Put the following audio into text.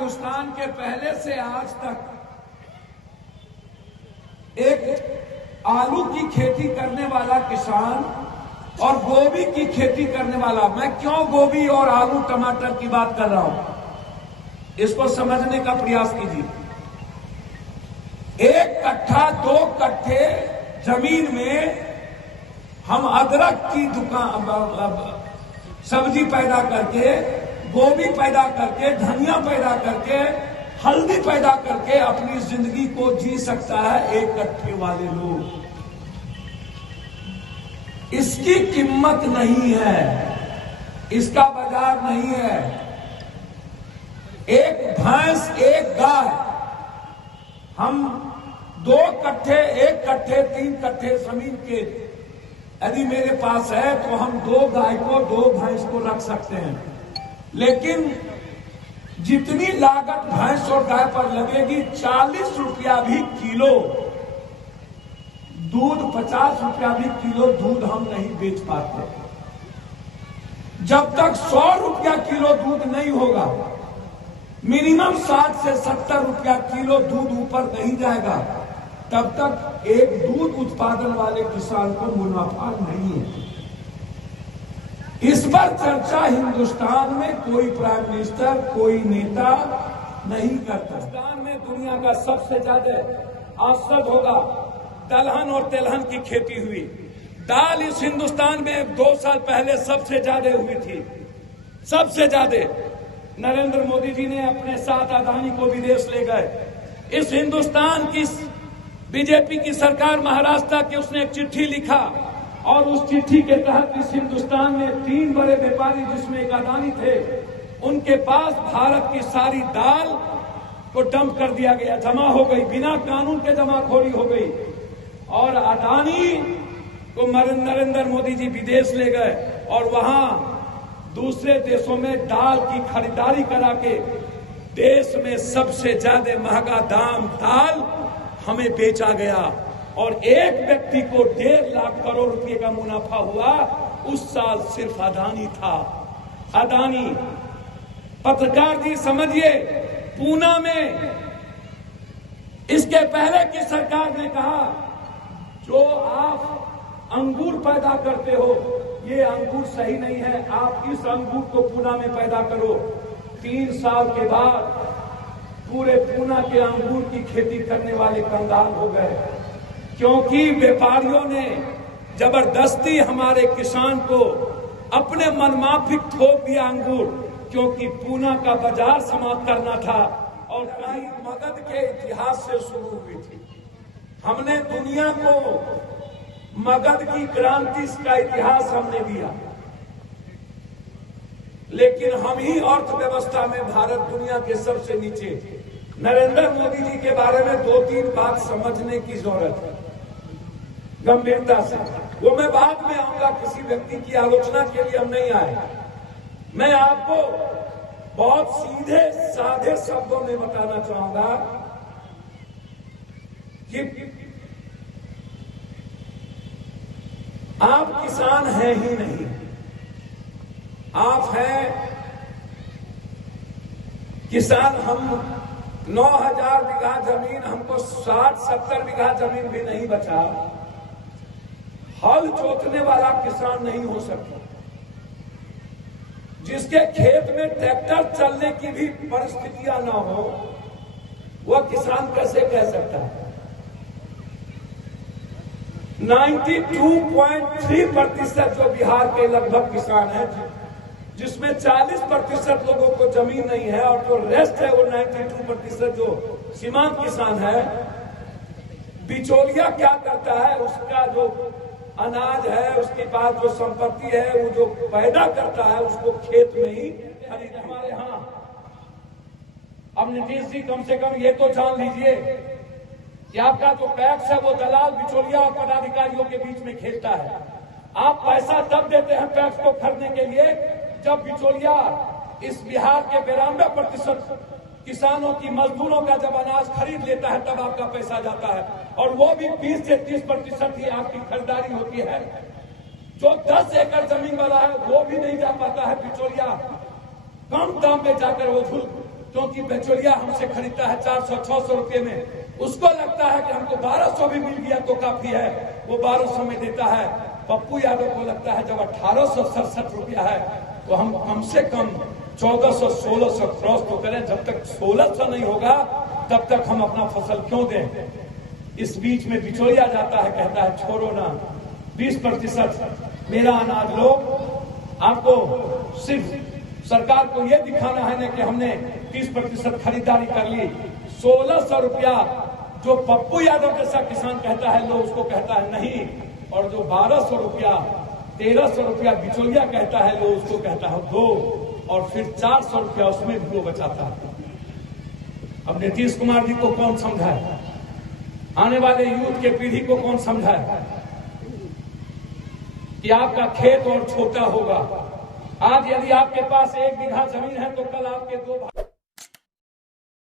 हिंदुस्तान के पहले से आज तक एक आलू की खेती करने वाला किसान और गोभी की खेती करने वाला, मैं क्यों गोभी और आलू टमाटर की बात कर रहा हूं, इसको समझने का प्रयास कीजिए। एक कट्ठा 2 कट्ठे जमीन में हम अदरक की दुकान सब्जी पैदा करके, गोभी पैदा करके, धनिया पैदा करके, हल्दी पैदा करके अपनी जिंदगी को जी सकता है एक कट्ठे वाले लोग। इसकी कीमत नहीं है, इसका बाजार नहीं है। एक भैंस, एक गाय, हम 2 कट्ठे, 1 कट्ठे, 3 कट्ठे जमीन के यदि मेरे पास है तो हम 2 गाय को, 2 भैंस को रख सकते हैं। लेकिन जितनी लागत भैंस और गाय पर लगेगी, 40 रुपया भी किलो दूध, 50 रुपया भी किलो दूध हम नहीं बेच पाते। जब तक 100 रुपया किलो दूध नहीं होगा, मिनिमम 60 से 70 रुपया किलो दूध ऊपर नहीं जाएगा, तब तक एक दूध उत्पादन वाले किसान को मुनाफा नहीं है। इस पर चर्चा हिंदुस्तान में कोई प्राइम मिनिस्टर, कोई नेता नहीं करता। हिंदुस्तान में दुनिया का सबसे ज्यादा औसत होगा दलहन और तेलहन की खेती हुई। दाल इस हिंदुस्तान में 2 साल पहले सबसे ज्यादा हुई थी, सबसे ज्यादा। नरेंद्र मोदी जी ने अपने साथ अदानी को विदेश ले गए। इस हिंदुस्तान की बीजेपी की सरकार महाराष्ट्र की, उसने एक चिट्ठी लिखा और उस चिट्ठी के तहत इस हिंदुस्तान में 3 बड़े व्यापारी, जिसमें एक अदानी थे, उनके पास भारत की सारी दाल को डंप कर दिया गया, जमा हो गई, बिना कानून के जमाखोरी हो गई। और अदानी को नरेंद्र मोदी जी विदेश ले गए और वहां दूसरे देशों में दाल की खरीदारी करा के देश में सबसे ज्यादा महंगा दाम दाल हमें बेचा गया। और एक व्यक्ति को 1.5 लाख करोड़ रुपए का मुनाफा हुआ, उस साल सिर्फ अदानी था। अदानी, पत्रकार जी समझिए, पूना में इसके पहले की सरकार ने कहा, जो आप अंगूर पैदा करते हो ये अंगूर सही नहीं है, आप इस अंगूर को पूना में पैदा करो। 3 साल के बाद पूरे पूना के अंगूर की खेती करने वाले कंगाल हो गए, क्योंकि व्यापारियों ने जबरदस्ती हमारे किसान को अपने मनमाफिक थोप दिया अंगूर, क्योंकि पूना का बाजार समाप्त करना था। और कई मगध के इतिहास से शुरू हुई थी। हमने दुनिया को मगध की क्रांति का इतिहास हमने दिया, लेकिन हम ही अर्थव्यवस्था में भारत दुनिया के सबसे नीचे। नरेंद्र मोदी जी के बारे में 2-3 बात समझने की जरूरत है गंभीरता से। वो मैं बाद में आऊंगा, किसी व्यक्ति की आलोचना के लिए हम नहीं आए। मैं आपको बहुत सीधे साधे शब्दों में बताना चाहूंगा कि आप किसान हैं ही नहीं, आप हैं किसान। हम 9,000 बीघा जमीन, हमको 60-70 बीघा जमीन भी नहीं बचा, हल जोतने वाला किसान नहीं हो सकता। जिसके खेत में ट्रैक्टर चलने की भी परिस्थितियां ना हो, वह किसान कैसे कह सकता है? 92.3% जो बिहार के लगभग किसान हैं, जिसमें 40% लोगों को जमीन नहीं है, और जो रेस्ट है वो 92% जो सीमांत किसान है। बिचौलिया क्या करता है? उसका जो अनाज है, उसके पास जो संपत्ति है, वो जो पैदा करता है उसको खेत में ही खरीद। हमारे यहाँ अब नीतीश जी कम से कम ये तो जान लीजिए कि आपका जो टैक्स है वो दलाल, बिचौलिया और पदाधिकारियों के बीच में खेलता है। आप पैसा तब देते हैं टैक्स को भरने के लिए जब बिचौलिया इस बिहार के 92% किसानों की, मजदूरों का जब अनाज खरीद लेता है, तब आपका पैसा जाता है। और वो भी 20 से 30% ही आपकी खरीदारी होती है। जो 10 एकड़ जमीन वाला है वो भी नहीं जा पाता है बिचौलिया कम दाम में जाकर वो क्योंकि बिचौलिया हमसे खरीदता है 400-600 रुपए में, उसको लगता है कि हमको 1200 भी मिल गया तो काफी है, वो 1200 में देता है। पप्पू यादव को लगता है जब 1867 रुपया है तो हम कम से कम 1400-1600 क्रॉस तो करें, जब तक 1600 नहीं होगा तब तक हम अपना फसल क्यों दें। इस बीच में बिचौलिया जाता है, कहता है छोड़ो ना, 20% मेरा अनाज लो। आपको सिर्फ सरकार को यह दिखाना है ना कि हमने 30% खरीदारी कर ली। 1600 रुपया जो पप्पू यादव जैसा किसान कहता है लो, उसको कहता है नहीं, और जो 1200 रुपया 1300 रुपया बिचौलिया कहता है लो, उसको कहता है दो, और फिर 400 रुपया उसमें भी वो बचाता है। अब नीतीश कुमार जी को कौन समझाए, आने वाले यूथ के पीढ़ी को कौन समझाए कि आपका खेत और छोटा होगा। आज यदि आपके पास 1 बीघा जमीन है तो कल आपके 2 भाई